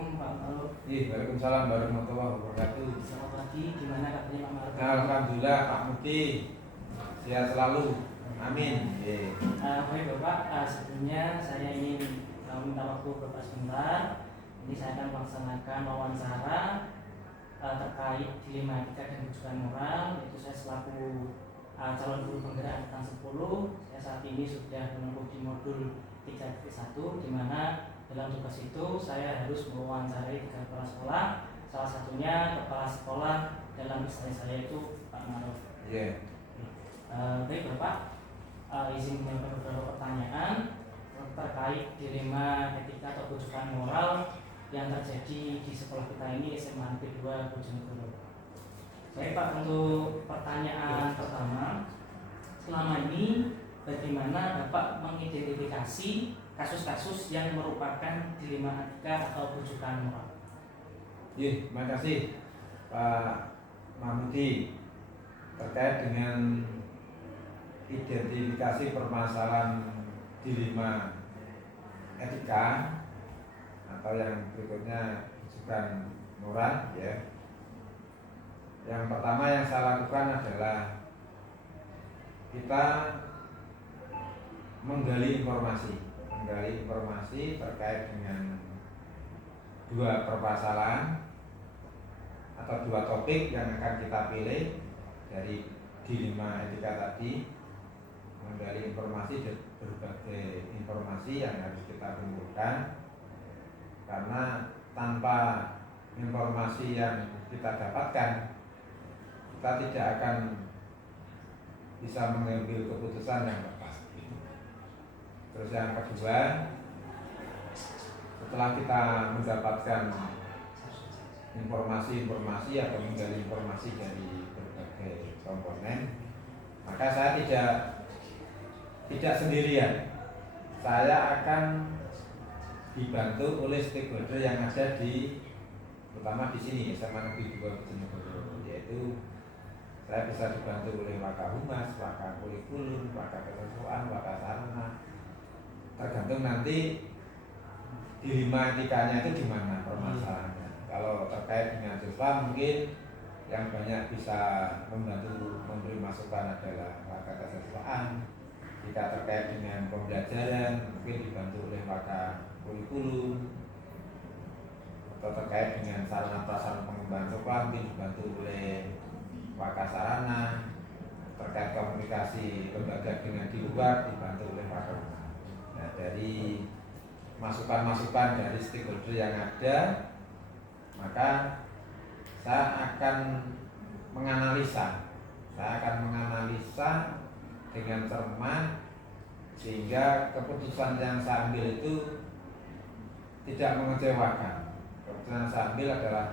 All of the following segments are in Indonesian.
Assalamualaikum Pak Ma'ruf. Waalaikumsalam warahmatullahi wabarakatuh. Selamat pagi, gimana kabarnya Pak Ma'ruf? Alhamdulillah Pak Muti, sehat selalu. Amin. Baik Bapak, sebelumnya saya ingin minta waktu Bapak sebentar. Ini saya akan melaksanakan wawancara terkait dilema etika dan rujukan moral. Yaitu saya selaku calon guru penggerak angkatan 10. Saya saat ini sudah menempuh di modul 3.1, di mana dalam tugas itu saya harus mewawancarai 3 kepala sekolah. Salah satunya kepala sekolah dalam misalnya saya itu Pak Ma'ruf. Baik Bapak, izin menyampaikan beberapa pertanyaan terkait dilema etika atau rujukan moral yang terjadi di sekolah kita ini, SMA Negeri 2 Bojonegoro. Baik Pak, untuk pertanyaan pertama, selama ini bagaimana Bapak mengidentifikasi kasus-kasus yang merupakan dilema etika atau rujukan moral? Terima kasih Pak Mahmudi. Terkait dengan identifikasi permasalahan dilema etika atau yang berikutnya rujukan moral, ya. Yang pertama yang saya lakukan adalah kita menggali informasi terkait dengan 2 permasalahan atau 2 topik yang akan kita pilih dari dilema etika tadi. Menggali informasi, berbagai informasi yang harus kita kumpulkan, karena tanpa informasi yang kita dapatkan, kita tidak akan bisa mengambil keputusan yang tepat. Terus yang kedua, setelah kita mendapatkan informasi atau menggali informasi dari berbagai komponen, maka saya tidak sendirian. Saya akan dibantu oleh stakeholder yang ada terutama di sini SMA Negeri 2 Bojonegoro, yaitu saya bisa dibantu oleh Wakahumas, Wakakurikulum, Wakakesiswaan, Wakasarana. Tergantung nanti dilema etikanya itu gimana permasalahannya. Kalau terkait dengan siswa, mungkin yang banyak bisa membantu memberi masukan adalah Wakakesiswaan. Jika terkait dengan pembelajaran, mungkin dibantu oleh Wakakurikulum. Atau terkait dengan sarana prasarana pengembangan sekolah, mungkin dibantu oleh Wakasarana. Terkait komunikasi lembaga dengan di luar, dibantu oleh Wakahumas. Nah, dari masukan-masukan dari stakeholder yang ada, maka saya akan menganalisa dengan cermat, sehingga keputusan yang saya ambil itu tidak mengecewakan. Keputusan yang saya ambil adalah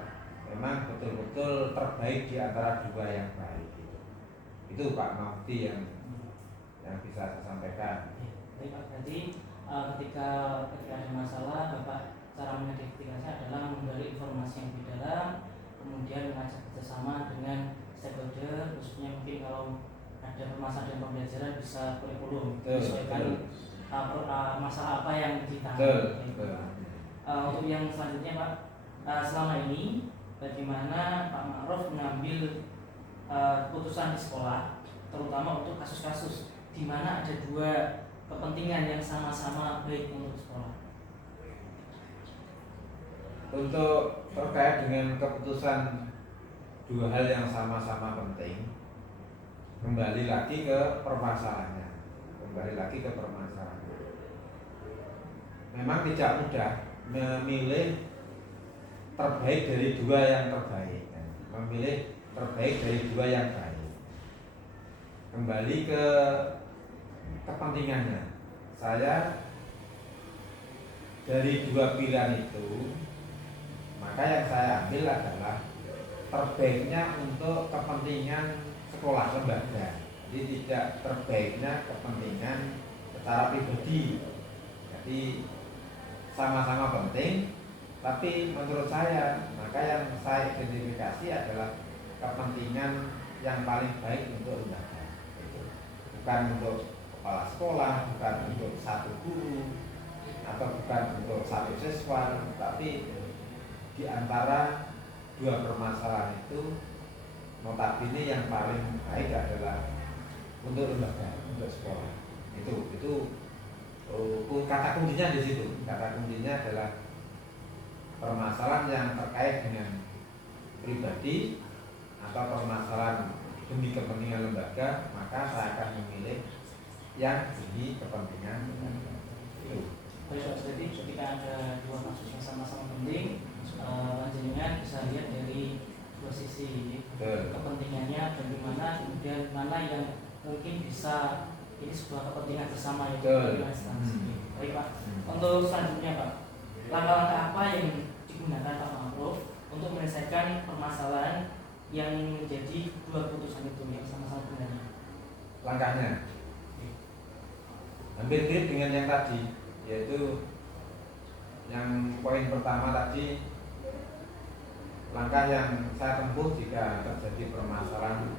memang betul-betul terbaik di antara 2 yang baik. Itu Pak Mahdi yang bisa saya sampaikan. Baik Pak, jadi ketika ada masalah, Bapak cara mengidentifikasi adalah menggali informasi yang lebih dalam, kemudian mengajak kerjasama dengan stakeholder, khususnya mungkin kalau ada permasalahan pembelajaran bisa kurikulum menyesuaikan masalah apa yang ditangani. Untuk yang selanjutnya Pak, selama ini bagaimana Pak Ma'ruf mengambil keputusan di sekolah, terutama untuk kasus-kasus di mana ada 2 kepentingan yang sama-sama baik untuk sekolah? Untuk terkait dengan keputusan 2 hal yang sama-sama penting, kembali lagi ke permasalahannya. Memang tidak mudah memilih terbaik dari 2 yang terbaik, memilih terbaik dari 2 yang baik. Kembali ke kepentingannya. Saya dari 2 pilihan itu, maka yang saya ambil adalah terbaiknya untuk kepentingan sekolah lembaga. Jadi tidak terbaiknya kepentingan secara pribadi. Jadi sama-sama penting, tapi menurut saya, maka yang saya identifikasi adalah kepentingan yang paling baik untuk lembaga. Bukan untuk kepala sekolah, bukan untuk 1 guru, atau bukan untuk 1 siswa, tapi di antara dua permasalahan itu notabene yang paling baik adalah untuk lembaga, untuk sekolah. Itu kata kuncinya di situ. Kata kuncinya adalah permasalahan yang terkait dengan pribadi atau permasalahan demi kepentingan lembaga, maka saya akan memilih yang demi kepentingan lembaga. Baik, jadi ketika ada dua kasus yang sama-sama penting, panjenengan bisa lihat dari dua sisi kepentingannya dan gimana, kemudian mana yang mungkin bisa ini sebuah kepentingan bersama yang Baik Pak, untuk selanjutnya Pak, langkah-langkah apa yang digunakan Pak Ma'ruf untuk menyelesaikan permasalahan yang menjadi dua putusan itu yang sama-sama benarnya? Langkahnya hampir mirip dengan yang tadi, yaitu yang poin pertama tadi, langkah yang saya tempuh jika terjadi permasalahan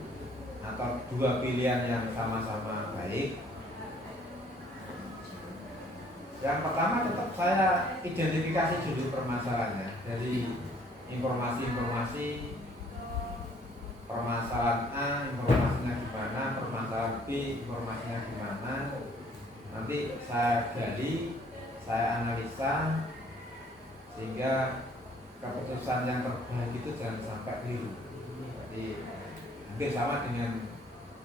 atau dua pilihan yang sama-sama baik. Yang pertama tetap saya identifikasi dulu permasalahannya dari informasi-informasi permasalahan A, informasinya gimana, permasalahan B, informasinya gimana. Nanti saya gali, saya analisa sehingga keputusan yang terbaik itu jangan sampai keliru. Jadi hampir sama dengan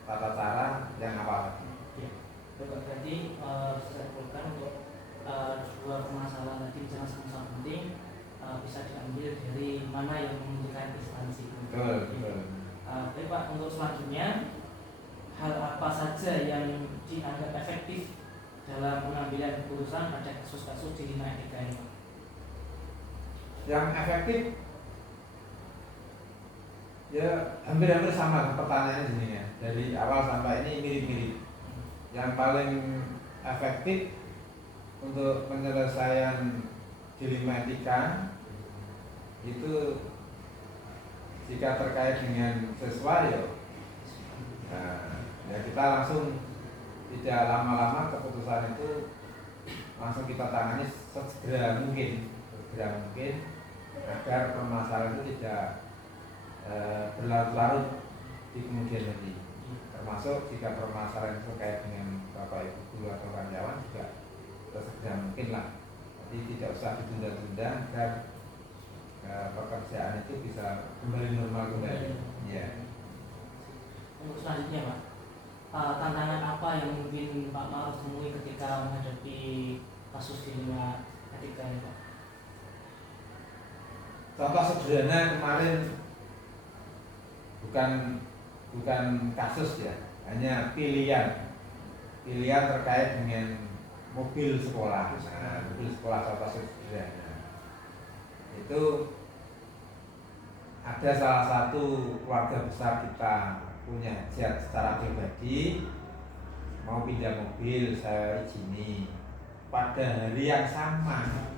tata cara yang awal tadi. Ya, berarti saya simpulkan untuk dua permasalahan tadi jangan sama-sama penting, bisa diambil dari mana yang membutuhkan instansi. Betul. Baik Pak, untuk selanjutnya hal apa saja yang dianggap efektif dalam pengambilan keputusan pada kasus-kasus di 5 etika ini Pak? Yang efektif ya hampir-hampir sama pertanyaannya sini ya. Dari awal sampai ini mirip-mirip. Yang paling efektif untuk penyelesaian dilema etika itu jika terkait dengan siswa ya, ya kita langsung tidak lama-lama keputusan itu langsung kita tangani segera mungkin agar permasalahan itu tidak berlarut-larut di kemudian hari. Termasuk jika permasalahan terkait dengan Bapak Ibu guru atau karyawan juga segera mungkin lah. Jadi tidak usah ditunda-tunda agar pekerjaan itu bisa kembali normal kembali. Ya. Untuk selanjutnya Pak, tantangan apa yang mungkin Pak Ma'ruf temui ketika menghadapi kasus dilema etika ini Pak? Contoh sederhana kemarin bukan kasus ya, hanya pilihan terkait dengan mobil sekolah. Nah, mobil sekolah contoh sederhana itu ada salah satu keluarga besar kita punya hajat secara pribadi mau pindah mobil, saya izini pada hari yang sama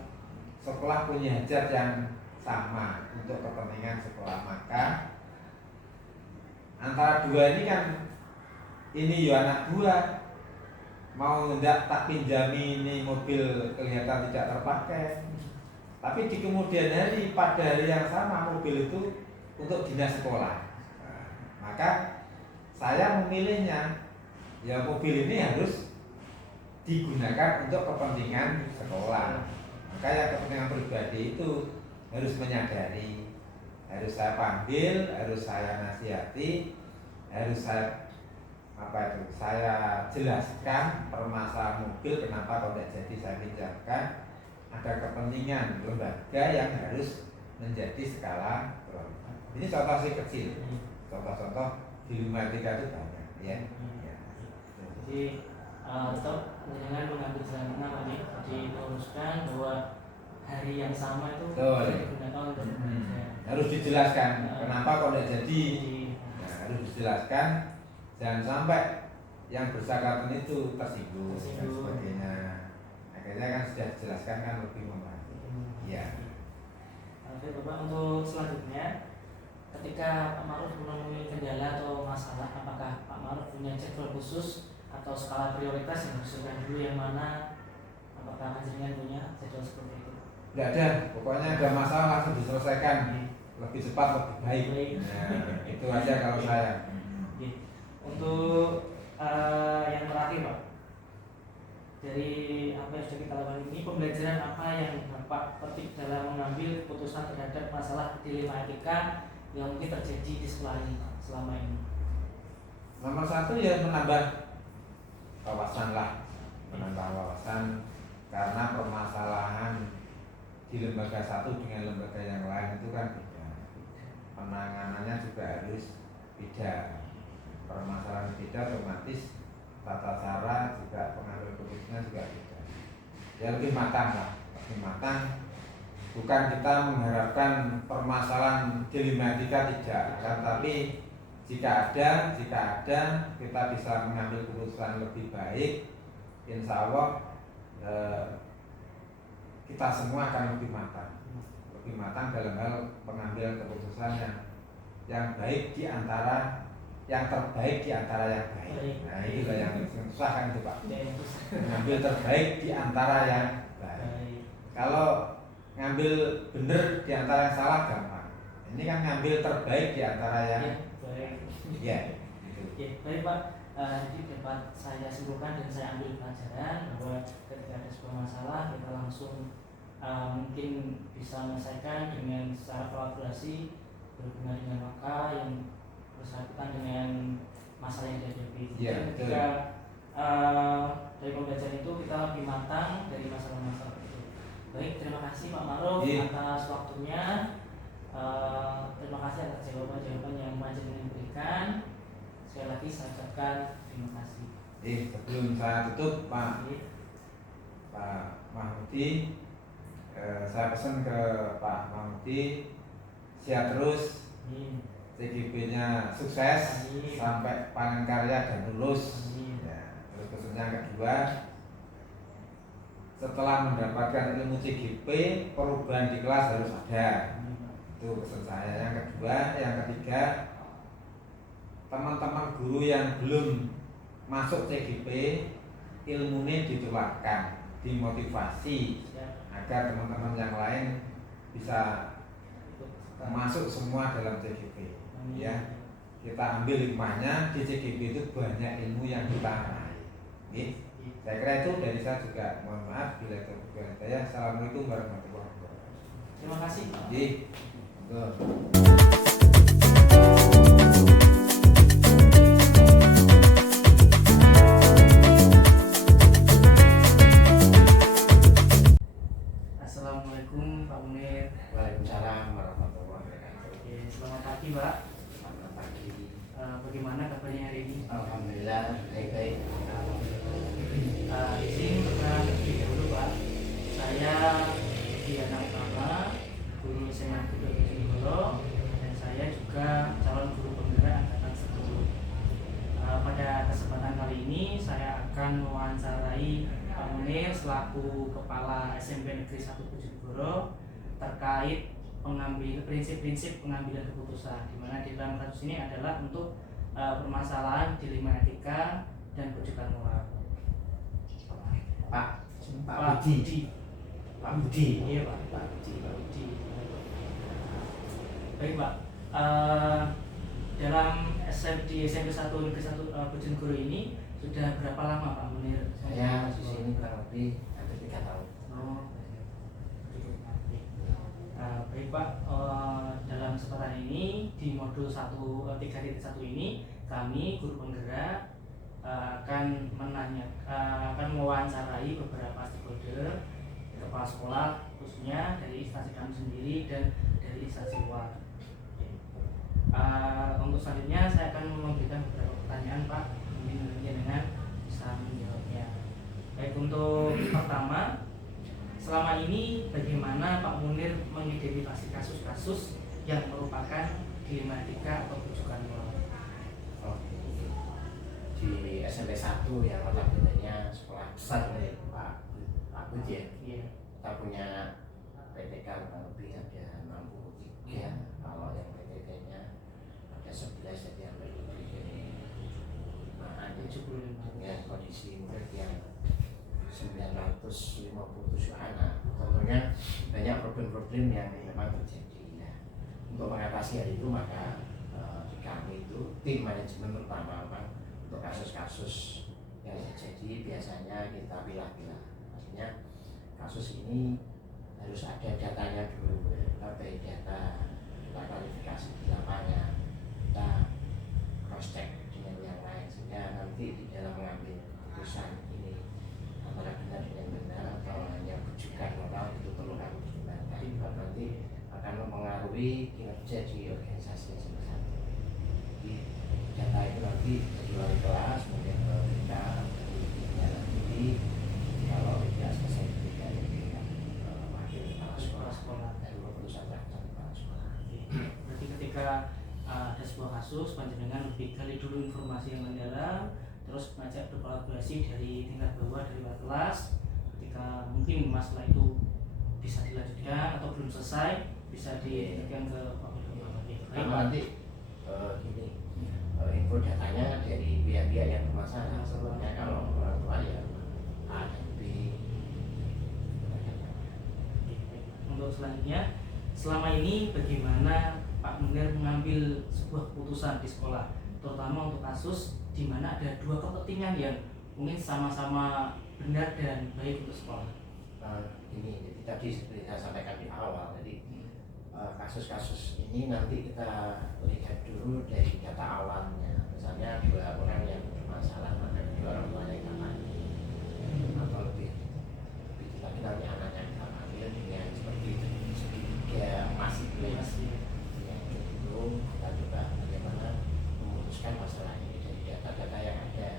sekolah punya hajat yang sama untuk kepentingan sekolah, maka antara dua ini kan ini ya anak buah mau hendak tak pinjami ini mobil kelihatan tidak terpakai, tapi di kemudian hari pada hari yang sama mobil itu untuk dinas sekolah. Nah, maka saya memilihnya ya mobil ini harus digunakan untuk kepentingan sekolah. Maka ya kepentingan pribadi itu harus menyadari, harus saya panggil, harus saya nasihati, harus saya jelaskan permasalahan mobil kenapa kok tidak jadi saya pinjamkan. Ada kepentingan lembaga yang harus menjadi skala prioritas. Ini contoh sih kecil, contoh-contoh di 5 etika itu banyak ya. Jadi tetap dengan mengambil jalan tengah tadi, jadi meluruskan bahwa hari yang sama itu digunakan untuk harus dijelaskan kenapa kok tidak jadi. Nah, harus dijelaskan, jangan sampai yang bersangkutan itu tersinggung dan sebagainya. Akhirnya kan sudah dijelaskan kan lebih membantu. Ya. Oke Bapak, untuk selanjutnya ketika Pak Ma'ruf menemui kendala atau masalah, apakah Pak Ma'ruf punya jadwal khusus atau skala prioritas yang diusulkan dulu yang mana? Apakah panjenengan punya jadwal seperti itu? Nggak ada, pokoknya ada masalah langsung diselesaikan, lebih cepat lebih baik. Nah, itu aja kalau saya. Untuk yang terakhir Pak, dari apa yang sudah kita lakukan ini, pembelajaran apa yang Bapak petik dalam mengambil keputusan terhadap masalah dilema etika yang mungkin terjadi di sekolah ini Pak, selama ini? Nomor satu ya menambah wawasan lah, menambah wawasan, karena permasalahan di lembaga satu dengan lembaga yang lain itu kan beda, penanganannya juga harus beda, permasalahan beda, otomatis tata cara juga pengambil keputusannya juga beda. Ya lebih matang lah, lebih matang. Bukan kita mengharapkan permasalahan dilema etika, tidak, kan, tapi jika ada kita bisa mengambil keputusan lebih baik, insya Allah kita semua akan lebih matang dalam hal pengambilan keputusan yang baik di antara yang terbaik di antara yang baik. Nah, itulah yang susah kan itu Pak. Mengambil terbaik di antara yang baik. Kalau ngambil benar di antara yang salah gampang. Ini kan ngambil terbaik di antara yang baik. Ya. Ya, baik Pak. Jadi dapat saya simpulkan dan saya ambil pelajaran bahwa ketika ada sebuah masalah kita langsung mungkin bisa menyelesaikan dengan secara kolaborasi berhubungan dengan maka yang bersangkutan dengan masalah yang dihadapi. Ya, ketika dari pembelajaran itu kita lebih matang dari masalah-masalah itu. Baik, terima kasih Pak Maruf atas waktunya. Terima kasih atas jawaban-jawaban yang Panjenengan berikan. Sekali lagi saya ucapkan terima kasih. Sebelum saya tutup Pak Mahmudi, saya pesan ke Pak Mahmudi sehat terus, CGP-nya sukses sampai panen karya dan lulus. Ya, terus pesan yang kedua, setelah mendapatkan ilmu CGP, perubahan di kelas harus ada. Itu pesan saya. Yang kedua, yang ketiga, teman-teman guru yang belum masuk CGP, ilmunya ditularkan, dimotivasi agar teman-teman yang lain bisa masuk semua dalam CGP. Ya, kita ambil hikmahnya, di CGP itu banyak ilmu yang kita raih. Saya kira itu dari saya juga. Mohon maaf bila terkeliru saya. Assalamualaikum warahmatullahi wabarakatuh. Terima kasih. Assalamualaikum Pak Munir. Waalaikumsalam warahmatullahi wabarakatuh. Selamat pagi Pak. Selamat pagi. Bagaimana kabarnya hari ini? Alhamdulillah baik-baik. Di sini perkenalkan terlebih dahulu Pak. Saya Diana Utama, guru SMA Negeri Bojonegoro, dan saya juga calon guru penggerak angkatan 10. Pada kesempatan kali ini saya akan mewawancarai Pak Munir selaku Kepala SMP Negeri 1 Bojonegoro terkait prinsip-prinsip pengambilan keputusan, di mana di dalam kasus ini adalah untuk permasalahan dilema etika dan rujukan moral. Pak Budi. Iya Pak. Pak Budi. Baik Pak. Dalam di SMP 1 Negeri 1 Bojonegoro ini sudah berapa lama Pak Munir? Saya di sini kurang lebih hampir 3 tahun. Baik Pak, dalam kesempatan ini di modul 3.1 ini kami guru penggerak akan mewawancarai beberapa stakeholder, kepala sekolah khususnya dari instansi kami sendiri dan dari instansi luar. Untuk selanjutnya saya akan memberikan beberapa pertanyaan Pak, mungkin dengan bisa menjawabnya. Baik, untuk pertama, selama ini bagaimana Pak Munir mengidentifikasi kasus-kasus yang merupakan dilema etika atau rujukan moral? Di SMP 1 yang notabene sekolah besar nih Pak Budi ya. Kita punya PTK kurang lebih ada 63. Kalau yang PTK-nya ada 11, jadi hampir lebih dari 75 dengan kondisi murid yang 957 anak. Tentunya banyak pagi hari itu, maka di kami itu tim manajemen terutama memang untuk kasus-kasus yang terjadi biasanya kita pilah-pilah. Artinya kasus ini harus ada datanya dulu, baik data kita klarifikasi di lapangan, kita cross check dengan yang lain, sehingga nanti di dalam mengambil keputusan ini antara benar dengan benar atau hanya bujukan moral itu perlu kami pertimbangkan. Sebab nanti akan mempengaruhi kinerja di organisasi yang sebesar. Jadi data itu nanti dari wali kelas kemudian ke kita dari penjara tinggi, kalau tidak selesai ketika wakil kepala sekolah dari keputusan terhadap kepala sekolah. Berarti ketika ada sebuah kasus, panjenengan lebih gali dulu informasi yang mendalam, terus mengajak berkolaborasi dari tingkat bawah, dari wali kelas. Ketika mungkin masalah itu bisa dilanjutkan atau belum selesai, bisa diingatkan ke wakil ketua. Karena nanti gini, info datanya dari pihak-pihak yang bermasalah. Sebetulnya kalau orang tua ya ada lebih. Untuk selanjutnya, selama ini bagaimana Pak Munir mengambil sebuah keputusan di sekolah, terutama untuk kasus di mana ada dua kepentingan yang mungkin sama-sama benar dan baik untuk sekolah. Ini jadi tadi seperti saya sampaikan di awal, jadi kasus-kasus ini nanti kita lihat dulu dari data awalnya. Misalnya dua orang yang bermasalah, maka dua orang tuanya kita panggil, atau lebih lagi nanti anaknya kita panggil dengan seperti segitiga masih belum yang itu kita coba bagaimana memutuskan masalah ini dari data-data yang ada.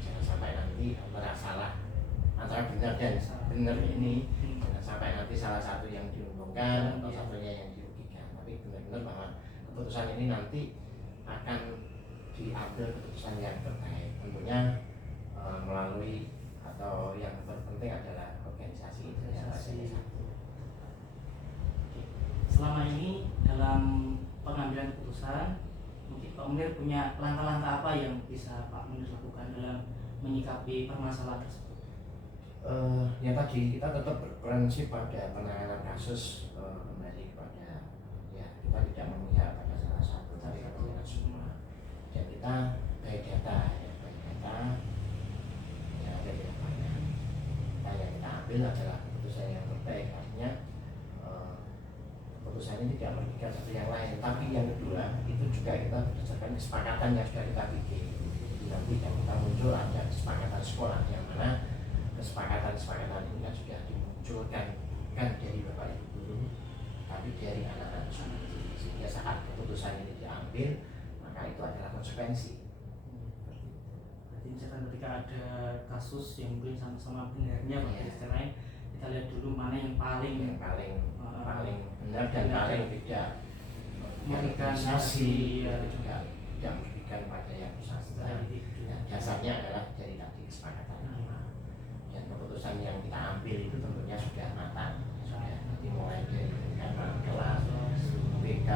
Jangan sampai nanti antara salah, antara benar dan benar ini, jangan sampai nanti salah satu yang diuntungkan atau satunya yang dirugikan. Tapi benar-benar bahwa keputusan ini nanti akan diambil keputusan yang terbaik, tentunya melalui atau yang terpenting adalah organisasi itu. Selama ini dalam pengambilan keputusan, mungkin Pak Munir punya langkah-langkah apa yang bisa Pak Munir lakukan dalam menyikapi permasalahan tersebut? Yang tadi kita tetap berprinsip pada penanganan kasus, kembali kepada ya kita tidak memihak pada salah satu, tapi kepada semua. Dan kita baik data yang ada di lapangan. Nah, yang kita ambil adalah keputusan yang terbaik. Artinya keputusan ini tidak merugikan satu yang lain. Tapi yang kedua itu juga kita berdasarkan kesepakatan yang sudah kita bikin. Nanti yang kita muncul ada kesepakatan sekolah yang mana kesepakatan ini kan sudah dimunculkan bukan dari Bapak Ibu guru, tapi dari anak-anak sendiri. Sehingga saat keputusan ini diambil, maka itu adalah konsekuensi. Berarti misalkan ketika ada kasus yang mungkin sama-sama benarnya, pada lain kita lihat dulu mana yang paling benar dan paling tidak merugikan organisasi, itu juga tidak merugikan pada yang bersangkutan. Dasarnya adalah dari tadi kesepakatan. Dan keputusan yang kita ambil itu tentunya sudah matang, sudah dimulai dari tingkat kelas, BK,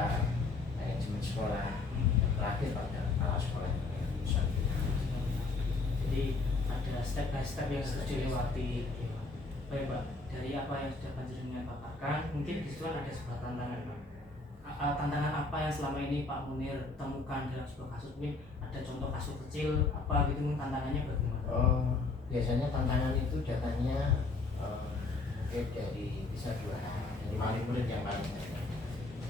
manajemen sekolah, dan terakhir pada kepala sekolah. Jadi ada step by step yang harus dilewati. Baik Pak, dari apa yang sudah panjenengan paparkan, mungkin di situ ada sebuah tantangan Pak. Tantangan apa yang selama ini Pak Munir temukan dalam sebuah kasus? Mungkin ada contoh kasus kecil apa gitu, tantangannya bagaimana? Biasanya tantangan itu datanya mungkin dari bisa dua hal, dari wali murid yang paling banyak.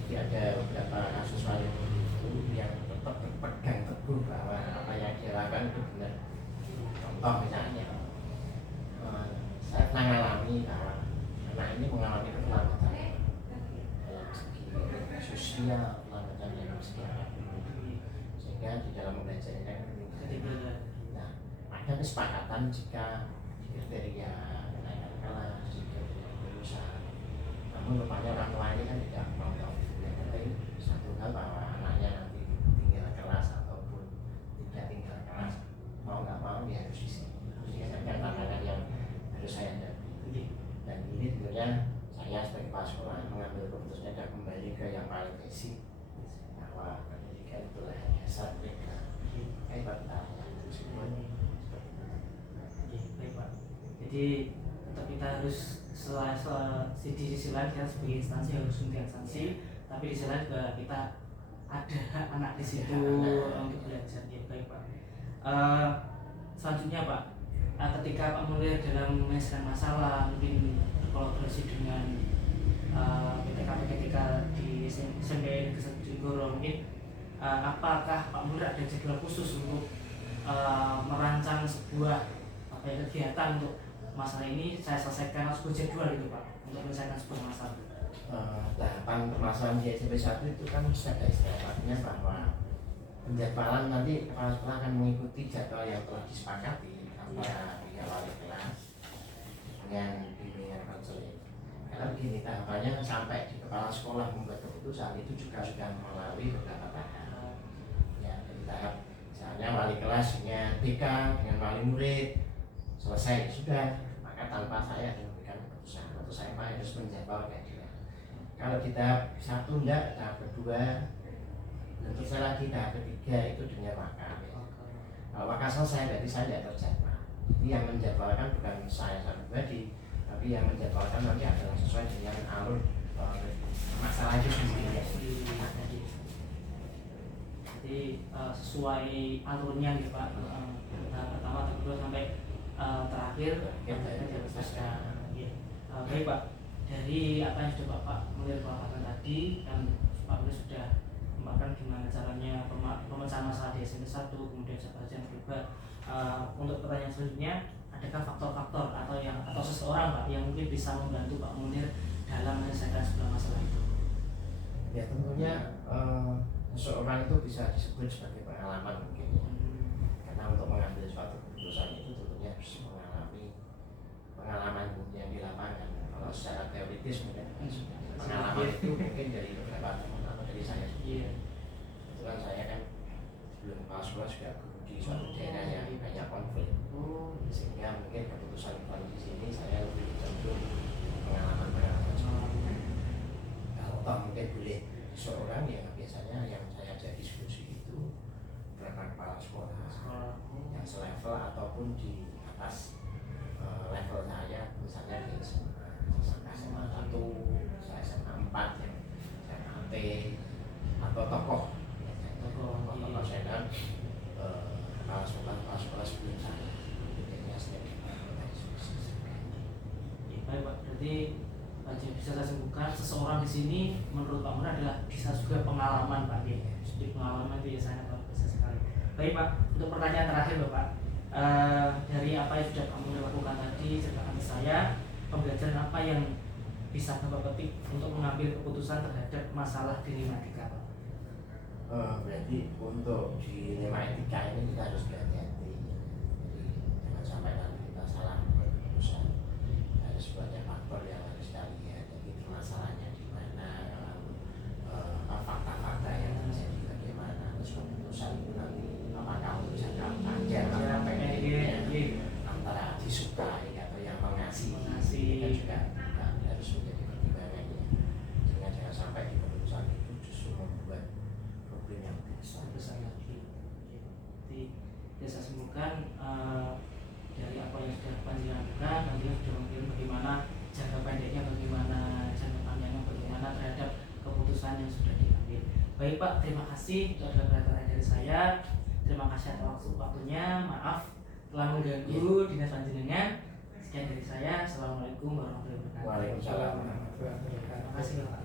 Jadi ada beberapa kasus wali murid itu yang tetap berpegang teguh bahwa apa yang dia lakukan itu benar. Contoh misalnya, saya pernah mengalami bahwa anak ini mengalami keterlambatan dalam segi sosial, keterlambatan yang sekian, sehingga di dalam belajarnya nah, ada kesepakatan jika kriteria kenaikan kelas, kriteria lulusan. Namun rupanya orang tua ini kan tidak mau tahu. Yang penting satu hal bahwa anaknya nanti tinggal kelas ataupun tidak tinggal kelas, mau nggak mau dia harus di sini. Ini kan tantangan yang harus saya hadapi. Dan ini tentunya saya sebagai kepala sekolah mengambil keputusannya dan kembali ke yang paling basic, bahwa pendidikan itulah dasar mereka. Baik Pak. Jadi tetap kita harus di sisi lain kita sebagai instansi harus menjadi instansi, tapi di sisi lain juga kita ada hak anak di situ untuk belajar. Ya, baik Pak. Selanjutnya Pak, ketika Pak Munir dalam menyelesaikan masalah mungkin berkolaborasi dengan PTK di SMP Negeri Goro, mungkin apakah Pak Munir ada jadwal khusus untuk merancang sebuah kegiatan untuk masalah ini saya selesaikan sebuah jadwal itu Pak untuk menyelesaikan sebuah masalah? Tahapan permasalahan di SMP 1 itu kan ada istilahnya bahwa penjadwalan nanti kepala sekolah akan mengikuti jadwal yang telah disepakati antara pihak wali kelas dengan bimbingan konseling. Karena begini, tahapannya sampai di kepala sekolah membuat keputusan itu juga sudah melalui beberapa tahap. Ya, dari tahap misalnya wali kelas dengan BK dengan wali murid selesai sudah, maka tanpa saya memberikan keputusan atau saya harus menjadwal kayak gitu. Kalau kita satu enggak, tahap kedua, dan selesai lagi tahap ketiga itu dengan wakaf. Kalau wakaf selesai, berarti saya tidak terjadwal. Jadi yang menjadwalkan bukan saya pribadi, tapi yang menjadwalkan nanti adalah sesuai dengan alur masalah itu sendiri. Jadi sesuai alurnya gitu Pak. Tahap pertama, tahap kedua sampai terakhir yang diselesaikan. Baik Pak, dari apa yang sudah Bapak mulai paparkan tadi kan Pak Munir sudah memaparkan gimana caranya pemecahan masalah di SMP 1, kemudian yang berubah. Untuk pertanyaan selanjutnya, adakah faktor-faktor atau seseorang Pak yang mungkin bisa membantu Pak Munir dalam menyelesaikan sebuah masalah itu? Ya tentunya seseorang itu bisa disebut sebagai pengalaman mungkin ya. Karena untuk mengambil suatu keputusan itu tentunya harus mengalami pengalaman yang di lapangan. Kalau secara teoritis mungkin pengalaman itu mungkin dari beberapa teman atau dari saya sendiri. Kebetulan saya kan sebelum kepala sekolah juga di suatu daerah yang banyak konflik, sehingga mungkin keputusan di sini saya lebih cenderung pengalaman. Kalau toh mungkin boleh seorang yang biasanya yang saya ajak diskusi itu beberapa kepala sekolah yang selevel ataupun di atas level saya, misalnya di SMA 1, saya SMA 4, yang SMA T, atau tokoh senior kepala sekolah sebelum saya. Baik Pak, berarti bisa saya simpulkan seseorang di sini menurut Pak Munir adalah bisa juga pengalaman Pak. Jadi pengalaman itu ya sangat besar sekali. Baik Pak, untuk pertanyaan terakhir Bapak, dari apa yang sudah Pak Munir lakukan tadi ceritakan ke saya, pembelajaran apa yang bisa Bapak petik untuk mengambil keputusan terhadap masalah dilema etika Pak? Berarti untuk di dilema etika ini kita harus berhati-hati. Jadi jangan sampai nanti kita salah membuat keputusan. Harus banyak faktor yang harus kita lihat. Jadi masalahnya di mana, lalu fakta-fakta yang terjadi bagaimana, terus keputusan itu nanti apakah bisa panjang atau pendek, antara disukai atau yang mengasihi, itu kan juga harus menjadi pertimbangannya. Jangan sampai di keputusan itu justru membuat problem yang besar lagi. Jadi saya simpulkan dari apa yang sudah panjenengan lakukan, nantinya sudah mungkin bagaimana jangka pendeknya, bagaimana jangka panjangnya, bagaimana terhadap keputusan yang sudah diambil. Baik Pak, terima kasih. Itu adalah pertanyaan dari saya. Terima kasih atas waktunya. Maaf telah mengganggu dinas panjenengan. Sekian dari saya. Assalamualaikum warahmatullahi wabarakatuh. Waalaikumsalam. Terima kasih Pak.